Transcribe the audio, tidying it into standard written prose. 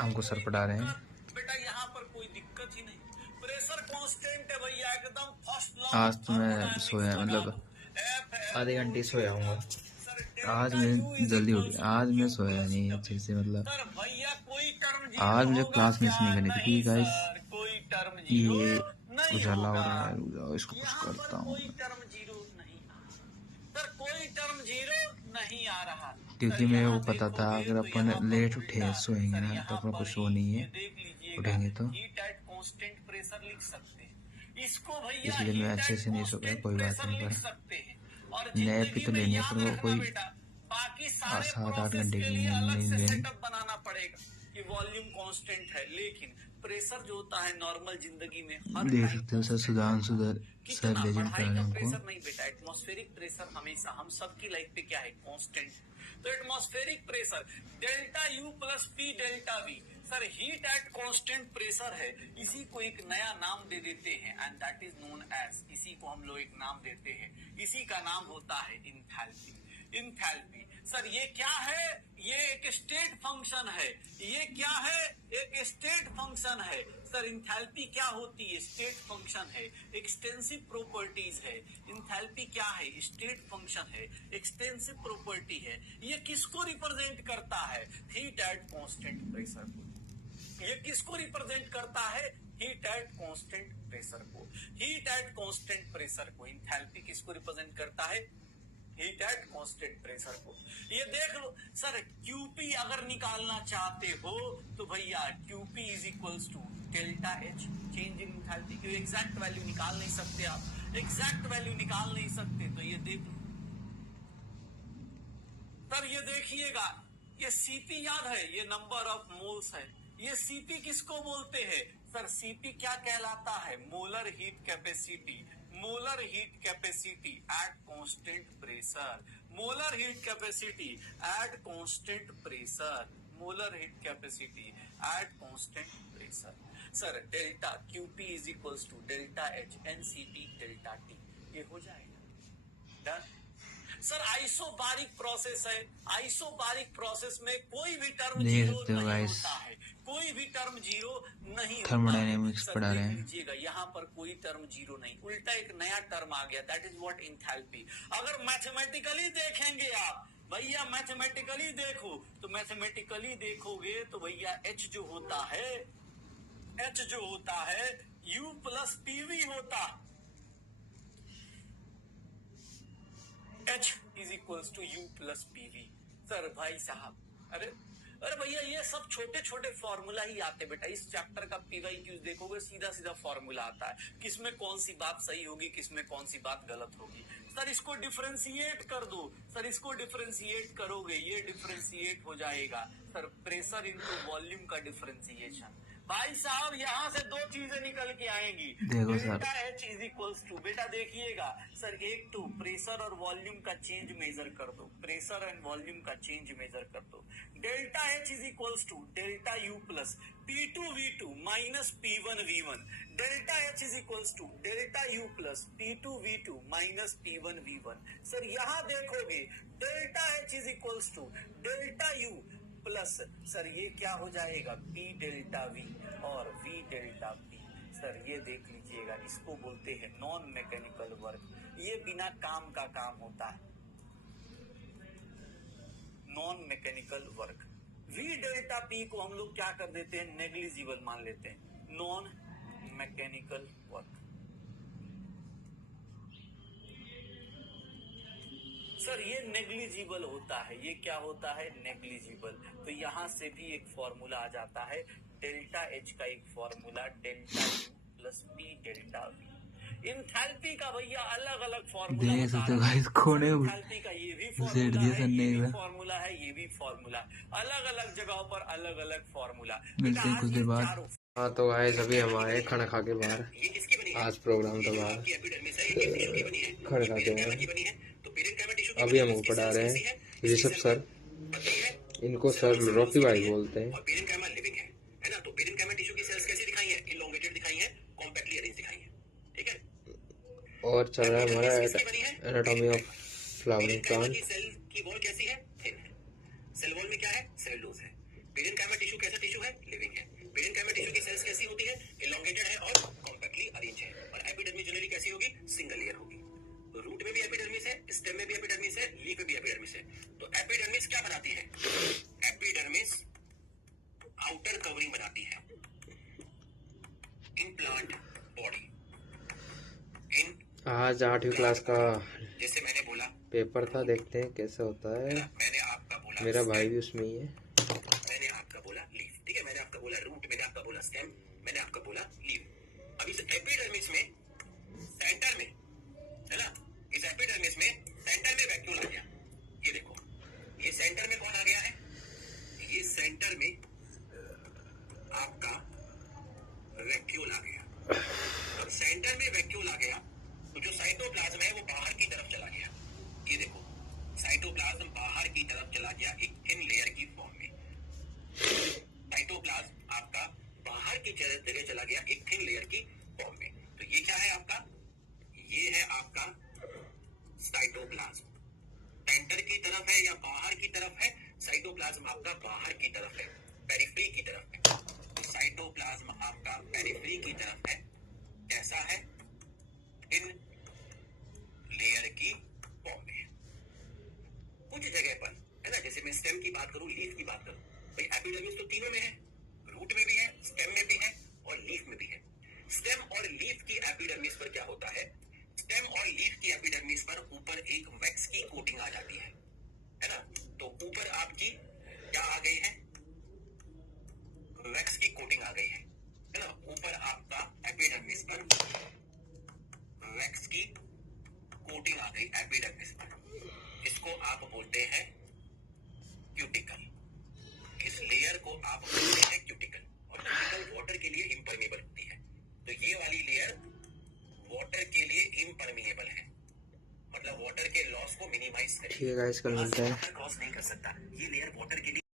हमको सर पढ़ा रहे हैं। बेटा यहाँ पर कोई दिक्कत ही नहीं, प्रेशर कांस्टेंट है भैया एकदम फर्स्ट लॉ आज ऑफ तो मैं सोया थर्मोडायनेमिक्स लगा मतलब दो। आधे घंटे सोया हूँ। सर आज डेल्टा मैं यू इज जल्दी उठ इक्वल्स गया। टू आज मैं क्यू सोया प्लस नहीं अच्छे डब्ल्यू। से मतलब सर भैया कोई टर्म आज जीरो मुझे होगा क्लास मिस क्या? नहीं करनी थी। नहीं प्लीज गाइस, सर, कोई टर्म जीरो ये नहीं उजाला हो होगा। रहा है, रुक जाओ इसको कुछ यहाँ पर करता हूँ कोई मैं, टर्म जीरो नहीं आ रहा। सर कोई टर्म जीरो नहीं आ रहा। क्योंकि सर मेरे यहाँ को पता था देखोगे अगर तो अपन यहाँ पर लेट उल्टा, उठे सोएंगे सर ना तो यहाँ अपना पर कुछ ही वो नहीं ये है। देख लीजिएगा, उठेंगे तो हीट एट कांस्टेंट प्रेशर लिख सकते हैं इसको भैया, इसलिए मैं हीट अच्छे एट से नहीं सो पाया। कांस्टेंट कोई बात प्रेशर नहीं, लिख पर सकते हैं। और नैप ही जिंदगी तो में लेनी है अपन याद को। रखना कोई बेटा, बाकी सारे 7-8 प्रोसेस घंटे के की लिए अलग नींद से लेनी। सेटअप बनाना पड़ेगा कि वॉल्यूम कांस्टेंट है, लेकिन प्रेशर जो होता है नॉर्मल जिंदगी में हर देख टाइम सकते हो सर, कांस्टेंट सुधांशु रहता है। सर कितना लेजेंड पढ़ाई पढ़ा रहे का हैं हमको। प्रेशर नहीं बेटा, एटमॉस्फेरिक प्रेशर हमेशा हम सबकी लाइफ पे क्या है, कांस्टेंट। तो atmospheric pressure delta U plus P delta V, sir heat at constant pressure है, इसी को एक नया नाम दे देते हैं and that is known as, इसी को हम लोग एक नाम देते हैं, इसी का नाम होता है इंथैल्पी। इंथैल्पी सर ये क्या है? ये एक स्टेट फंक्शन है। ये क्या है? एक स्टेट फंक्शन है। सर इंथैल्पी क्या होती है? स्टेट फंक्शन है, एक्सटेंसिव प्रॉपर्टीज है। इंथैल्पी क्या है? स्टेट फंक्शन है, एक्सटेंसिव प्रॉपर्टी है। ये किसको रिप्रेजेंट करता है? हीट एट कांस्टेंट प्रेशर को। ये किसको रिप्रेजेंट करता है? हीट एट कांस्टेंट प्रेशर को। हीट एट कांस्टेंट प्रेशर को इंथैल्पी किसको रिप्रेजेंट करता है? हीट एट कांस्टेंट प्रेशर को। ये देख लो सर, क्यूपी अगर निकालना चाहते हो तो भैया QP is equals to delta H, change in enthalpy की एग्जैक्ट वैल्यू निकाल नहीं सकते आप, एग्जैक्ट वैल्यू निकाल नहीं सकते, तो ये देख लो सर, ये देखिएगा, ये सीपी याद है, ये नंबर ऑफ मोल्स है। ये सीपी किसको बोलते हैं? सर सीपी क्या कहलाता है? Molar heat capacity. Molar heat capacity at constant pressure. Molar heat capacity at constant pressure. Molar heat capacity at constant pressure. Sir delta QP is equals to delta H NCP delta T, ये हो जाएगा done. Sir isobaric process है, isobaric process में कोई भी term zero नहीं होता है, कोई भी टर्म जीरो नहीं थर्मोडायनेमिक्स पढ़ा रहे हैं। लीजिएगा यहाँ पर कोई टर्म जीरो नहीं, उल्टा एक नया टर्म आ गया, दैट इज व्हाट इंथैल्पी। अगर मैथमेटिकली देखेंगे आप भैया, मैथमेटिकली देखो तो मैथमेटिकली देखोगे तो भैया एच जो होता है, एच जो होता है यू प्लस पीवी होता है। H is equals to U plus PV. Sir भाई साहब, अरे अरे भैया ये सब छोटे छोटे फॉर्मूला ही आते बेटा। इस चैप्टर का PYQs देखोगे सीधा सीधा फॉर्मूला आता है, किसमें कौन सी बात सही होगी, किसमें कौन सी बात गलत होगी। सर इसको डिफरेंशिएट कर दो, सर इसको डिफरेंशिएट करोगे, ये डिफरेंशिएट हो जाएगा सर प्रेशर इनटू वॉल्यूम का डिफरेंशिएशन। भाई साहब यहाँ से दो चीजें निकल के आएंगी, देखो sir, delta H is equals to, बेटा देखिएगा सर, एक टू प्रेशर और वॉल्यूम का चेंज मेजर कर दो, प्रेशर एंड वॉल्यूम का चेंज मेजर कर दो। Delta H is equals to delta U plus P2V2 minus P1V1। Delta H is equals to delta U plus P2V2 minus P1V1। Sir यहाँ देखोगे delta H is equals to delta U plus, sir ये क्या हो जाएगा? P delta V और V delta P। Sir ये देख लीजिएगा, इसको बोलते हैं नॉन मैकेनिकल वर्क। ये बिना काम का काम होता है, non mechanical work. V delta P को हम लोग क्या कर देते हैं? नेग्लिजिबल मान लेते हैं, नॉन मैकेनिकल वर्क। सर ये नेग्लिजिबल होता है, ये क्या होता है? नेग्लिजिबल। तो यहाँ से भी एक फॉर्मूला आ जाता है, डेल्टा एच का एक formula delta U plus P delta we. Enthalpy का भैया अलग अलग फॉर्मूला देख सकते हो गाइस, कोने इंथैल्पी का ये भी फॉर्मूला है, ये भी फॉर्मूला है, ये भी फॉर्मूला, अलग अलग जगहों पर अलग अलग फॉर्मूला। मिलते हैं कुछ देर बाद। हाँ तो गाइस अभी हम आए खाना खा के बाहर, आज प्रोग्राम था बाहर, खाना खा के बाहर। अभी हम ऊपर आ रहे हैं ऋषभ सर, इनको सर रॉकी भाई बोलते हैं। और चल रहा है हमारा anatomy of flowering plant. Cell की वॉल कैसी है? थिन है। सेल वॉल में क्या है? सेलुलोज है। पेरेन्काइमा टिश्यू कैसा टिश्यू है? एपिडर्मिस कैसी होती है? इलोंगेटेड है और कॉम्पैक्टली अरेंज है। और एपिडर्मिस जनरली कैसी होगी? सिंगल लेयर होगी। तो रूट में भी एपिडर्मिस है, स्टेम में भी एपिडर्मिस है, लीफ में भी एपिडर्मिस है। तो एपिडर्मिस क्या बनाती है? एपिडर्मिस आउटर कवरिंग बनाती है इन प्लांट बॉडी। इन आज 8वीं क्लास का जैसे मैंने बोला पेपर था, देखते हैं कैसे होता है। मैंने आपका बोला मेरा भाई भी उसमें ही है। मैंने आपका बोला लीफ, ठीक है, मैंने आपका बोला रूट, मैंने आपका बोला स्टेम, मैंने आपका बोला लीफ। अब इस एपिडर्मिस में सेंटर में, है ना, इस एपिडर्मिस में सेंटर में वैक्यूल आ गया। ये देखो, ये सेंटर में कौन आ गया है? ये सेंटर में आपका वैक्यूल आ गया। अब सेंटर में वैक्यूल आ गया तो जो साइटोप्लाज्म है वो बाहर की तरफ चला गया। ये देखो, साइटोप्लाज्म बाहर की तरफ चला गया एक थिन लेयर की फॉर्म में। साइटोप्लाज्म आपका बाहर की जगह चला गया एक थिन लेयर की फॉर्म में। तो ये क्या है आपका? ये है आपका साइटोप्लाज्म। सेंटर की तरफ है या बाहर की तरफ है? साइटोप्लाज्म आपका बाहर की तरफ है, पेरिफेरी की तरफ है। तो साइटोप्लाज्म आपका पेरिफेरी की तरफ है। कैसा है? इन लेयर की फॉर्म में। कुछ जगह पर, है ना, जैसे मैं स्टेम की बात करूं, लीफ की बात करूं, भाई एपिडर्मिस तो तीनों में है, रूट में भी है, स्टेम में भी है और लीफ में भी है। स्टेम और लीफ की एपिडर्मिस पर क्या होता है? स्टेम और लीफ की एपिडर्मिस पर ऊपर एक वैक्स की कोटिंग आ जाती है ना। तो ऊपर आपकी क्या आ गई है? वैक्स की कोटिंग आ गई है ना। ऊपर आपका एपिडर्मिस पर वैक्स की कोटिंग आ गई एपिडर्मिस पर। इसको आप बोलते हैं क्यूटिकल। इस लेयर को आप बोलते हैं क्यूटिकल। और क्यूटिकल वाटर के लिए इम्परमेबल होती है। तो ये वाली लेयर वाटर के लिए इम्परमेबल है, मतलब वाटर के लॉस को मिनिमाइज करेगी। ठीक है गाइस, कल मिलते हैं। क्रॉस नहीं कर सकता। ये लेयर वाटर के लिए